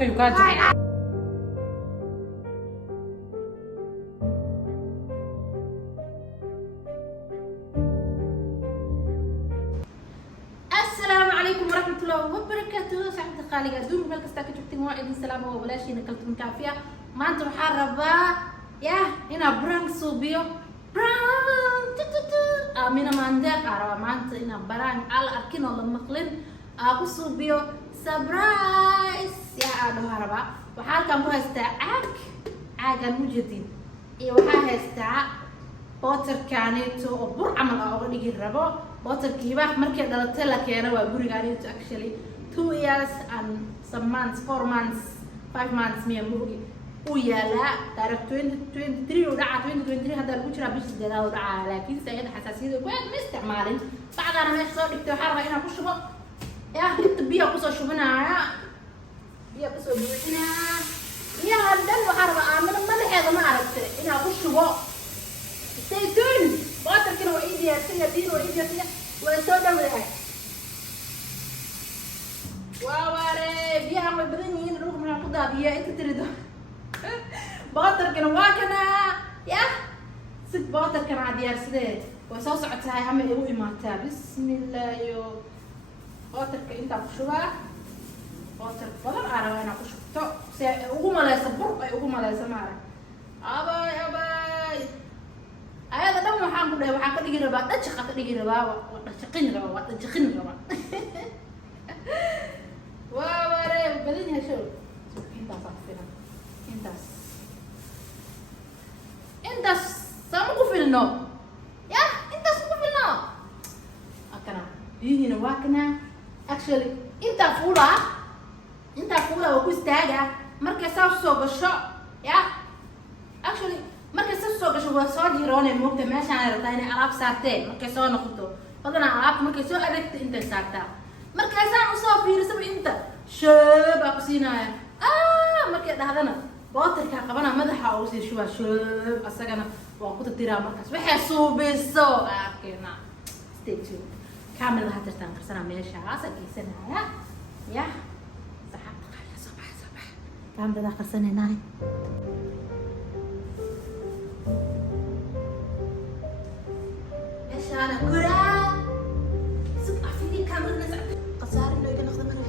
بوترك يقاجع. السلام عليكم ورحمة الله وبركاته. صاحبتي خالي قدوم ملك استاكي جبتي موعد السلام وبلاشي نكلت من كافية ما انتم حاربا يا هنا برانك صوبيو برانك امينة ما عندك عربا ما انت هنا برانك على اركين الله مقلن اكو صوبيو سبرايز يا ادو هربا وحال كان بو هستا عاقا مجدين اي وحا هستا بوتر كانيتو او بر عمل او دغي ربو بوتر كيباخ markay dhalatay la keenay waa gurigaanito actually 2 years and some months 4 months 5 months miya muugi u yaala taariikh 2023 u dhaca 2023 hadda lagu jira bishii deedaad u dhaca laakiin sayid xasaasiyada ku aad ma isticmaalin bacdana meesha soo dhigtay waxa rabaa inaan ku shubo inta biyo ku soo shubanaaya biyo ku soo buuxinaa ya hadan waxa rabaa aamina madaxeeda ma aragtay inaan ku shubo stay tuned بوتر كده وايدي يا دين وايدي يا وسودا وهاي وواري بيها ما بدني نروح من القضاء بيها انت تريدو بوتر كده واكنا يا ست بوتر كان عادي يرسدت وسوس عتاي هم يبو إماتا بسم الله يو بوتر كده انت شوها بوتر بدل عربي انا كشفتو وهم لا يصبر وهم لا يسمعوا أباي ayada dhan waxaan ku dhahay waxaan ka dhigi rabaa dhajaqa ka dhigi rabaa waa dhajaqin rabaa waa dhajaqin rabaa waa ware badan yahay show intaas afina intaas sama ku filno ya intaas ku filno akana biyihina waa kana actually inta fuula waa ku istaaga markay saa soo gasho ya actually markay soo gasho waa soo jiroonay moogta meeshaan ay rabtaa inay alaab saarteen markay soo noqoto badanaa alaabta markay soo adeegto intay saartaa markay saan usoo fiirisaba inta sheebaa ku siinaya markay dhahdana bootarkaa qabana madaxa ugu sii shubaa sheeb asagana waa ku tatiraa markaas waxay suubiso arkeenaa stay tuned kaamilada hadirtaan qarsanaa meeshaas ageysanaya ya saxaabta qaaliya soo baxa kaamilada qarsanaynaay أنا كرة سوق عفيني كامل نزع قصار إنه يجي ناخذ مرة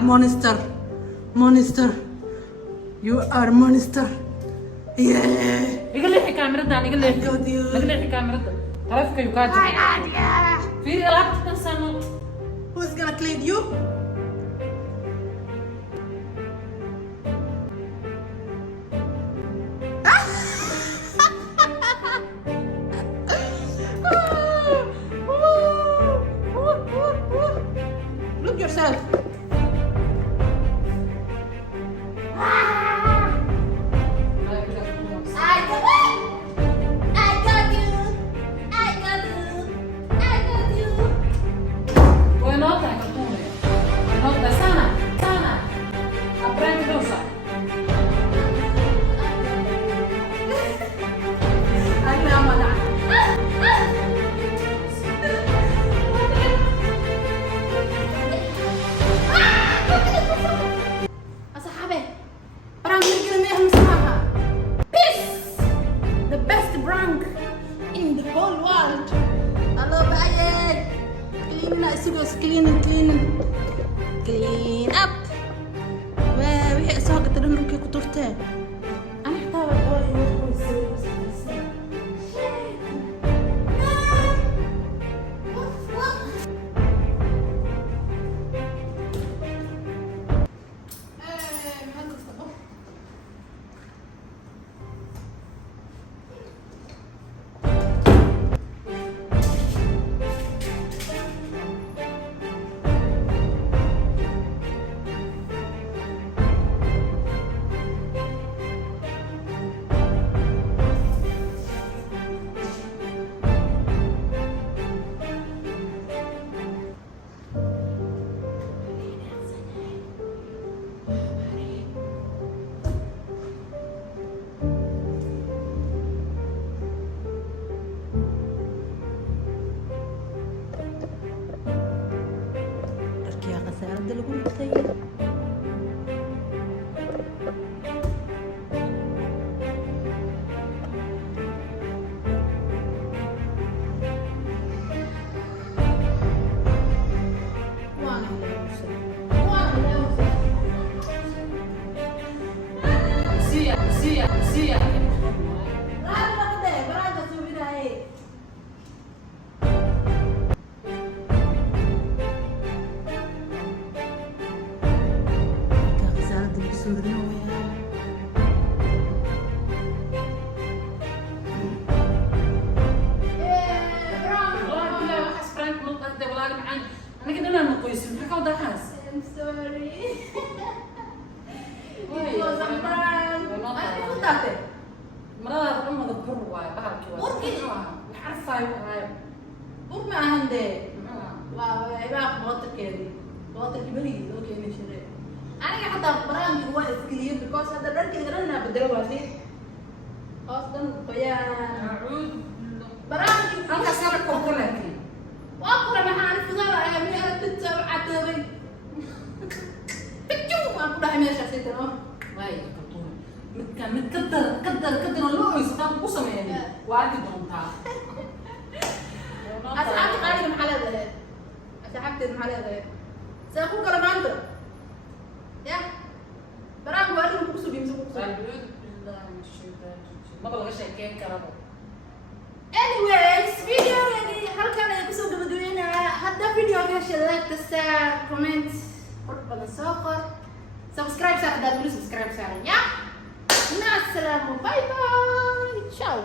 monster. Monster. You are monster. Yeah. iga leexi kaamirada aan iga leexi I got you. iga leexi kaamirada taleefka yu kaa jira fiiri alaabtan sano Who's gonna clean you? Look yourself. way noo tahay kartuune way noo tahay sana abrank dosa أصحابي برانك نقدر نعمل صراحة. Peace. The best prank in the whole world. Hello, bye. Clean up. وهي ساقط لأنه كي كترته. أنا أحتاج هذا اللي قلت طيب. Sia. أنا كده أنا نقيس محك أو دهاس. I'm sorry. It was a prank. أنا كنت أعترف. مرة أما ذكر واي بحرك ممكن. عارفة هاي. ممكن عندي. وعباق بغطر كذي. بغطر كبير أوكي نشري. أنا حتى برامج هو إسكلير because هذا الرنك اللي رنا بدروا عليه. أصلاً بيان. أعوذ. برامج. أنا كسر كوكولاتي. وأقرأ ما أعرف ضرع من أنا تتسوى عتابي. بتشوف أقرأ ما شخصيته. واي متكدر اللوعي صدام قسم يعني وعدي دونتها. أصحابي قالوا محل هذا. أصحابتي المحل هذا. سأقول كلام عنده. يا برامج وأنا مقصود يمسكوا. أعوذ بالله من الشيطان الرجيم. ما بلغش كين كربو. anyways video ini halkan ay kusoo gabagabeynaa hadda videoga like tasar comment qurux badan soo qor subscribe saar haddaad weli subscribe saaran ya mac salaamo bye bye ciao